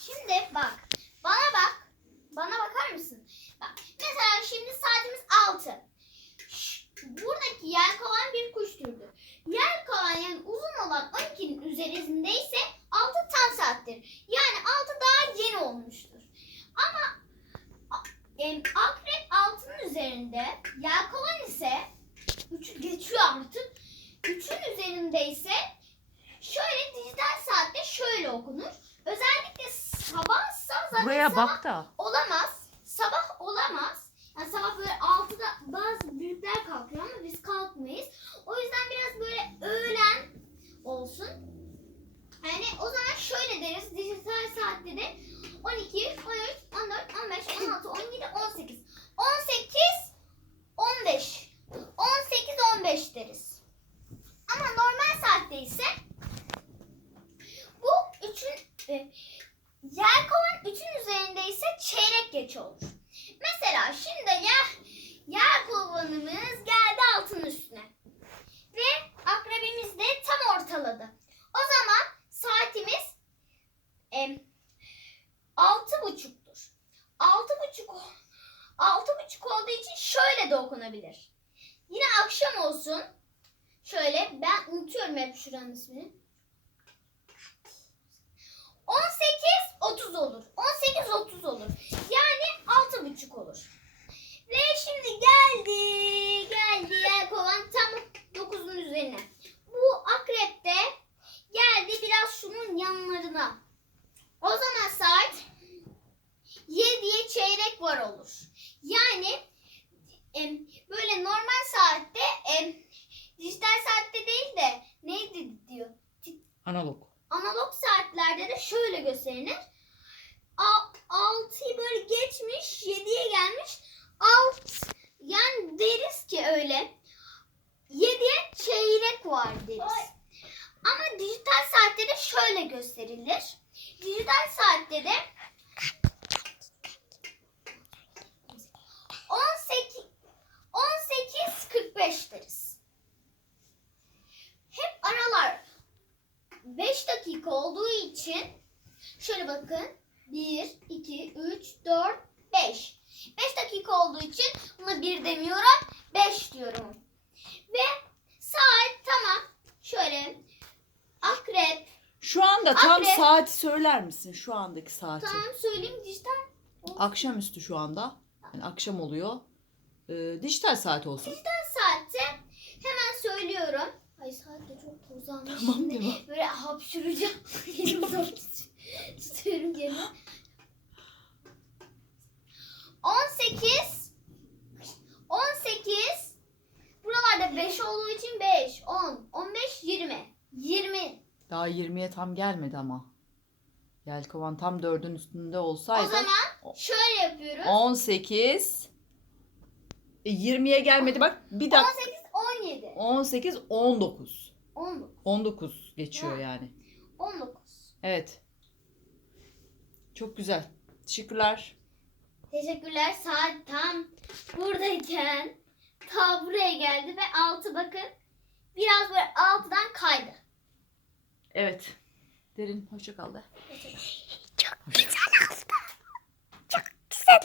Şimdi bak. Bana bak. Bana bakar mısın? Bak. Mesela şimdi saatimiz 6. Buradaki yelkovan bir kuş türü. Yelkovan yani uzun olan 12'nin üzerinde ise 6 tam saattir. Yani 6 daha yeni olmuştur. Ama akrep 6'nın üzerinde, yelkovan ise 3 geçiyor artık. 3'ün üzerinde ise şöyle dijital saatte şöyle okunur. Sabahsa zaten Buraya sabah bak da. olamaz. Sabah olamaz. Yani sabah böyle 6'da bazı büyükler kalkıyor ama biz kalkmayız. O yüzden biraz böyle öğlen olsun. Yani o zaman şöyle deriz. Dijital saatte de 12, 13, 14, 15, 16, 17, 18. 18, 15. 18, 15 deriz. Ama normal saatte ise bu üçün e, Yelkovan 3'ün üzerinde ise çeyrek geç olur. Mesela şimdi yer, yelkovanımız geldi altın üstüne. Ve akrebimiz de tam ortaladı. O zaman saatimiz em, altı buçuktur. Altı buçuk, altı buçuk olduğu için şöyle de okunabilir. Yine akşam olsun. Şöyle ben unutuyorum hep şuranın ismini. 18 30 olur. 18 30 olur. Yani altı buçuk olur. Ve şimdi geldi. Geldi yelkovan tam 9'un üzerine. Bu akrep de geldi biraz şunun yanlarına. O zaman saat 7'ye çeyrek var olur. Yani böyle normal saatte dijital saatte değil de neydi diyor Analog. analog saatlerde de şöyle gösterilir. 6'yı böyle geçmiş, 7'ye gelmiş. Alt yani deriz ki öyle. 7'ye çeyrek var deriz. Ama dijital saatte de şöyle gösterilir. Dijital saatte de 18 18.45 deriz. Hep aralar 5 dakika olduğu için şöyle bakın. 1, 2, 3, 4, 5. 5 dakika olduğu için buna 1 demiyorum. 5 diyorum. Ve saat tamam. Şöyle akrep. Anda tam Akrep. saati söyler misin? Şu andaki saati. Tamam söyleyeyim dijital. Akşamüstü şu anda. Yani akşam oluyor. Ee, dijital saat olsun. Saatte hemen söylüyorum. Ay saat de çok uzanmış. Tamam şimdi. değil mi? Böyle hapşuracağım. Elimi zor tut- tutuyorum gene. 18 18 Buralarda 5 olduğu için 5, 10, 15, 20. 20. Daha 20'ye tam gelmedi ama. Yelkovan tam 4'ün üstünde O olsaydı. zaman şöyle yapıyoruz. 18 e, 20'ye gelmedi bak. Bir dakika. 18, 17. 18 19. 19. 19 geçiyor yani. 19. Evet. Çok güzel. Teşekkürler. Teşekkürler. Saat tam buradayken ta buraya geldi ve altı bakın biraz böyle altıdan kaydı. Evet. Derin hoşça kal de. Çok güzel oldu. Çok güzel